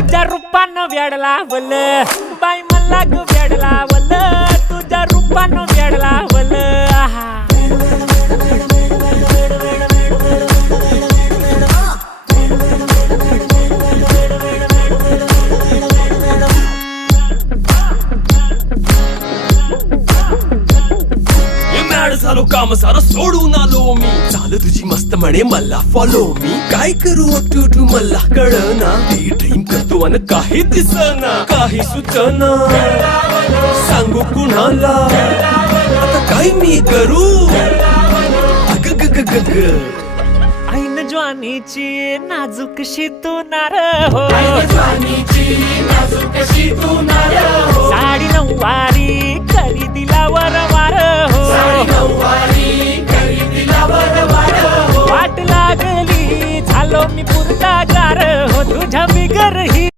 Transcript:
तुझ्या रूपानं वेड लावल बाई मला ग वेड लावल तुझ्या रूपानं वेड लावल आहा झालो काम सारं सोडून आलो मी चाल तुझी मस्त म्हणे मला फॉलो मी काय करू टू मला कळना ती ड्रीम करतो अन काही दिसना काही सुचना सांगू कुणाला आता काय मी करू अग ग ग ग ग ऐन ज्वानीची नाजूकशी तू नार हो साडी नऊवारी करी दिला वरवार हो वाट लागली झालो मी पुरता गार हो तुझ्या बिगर ही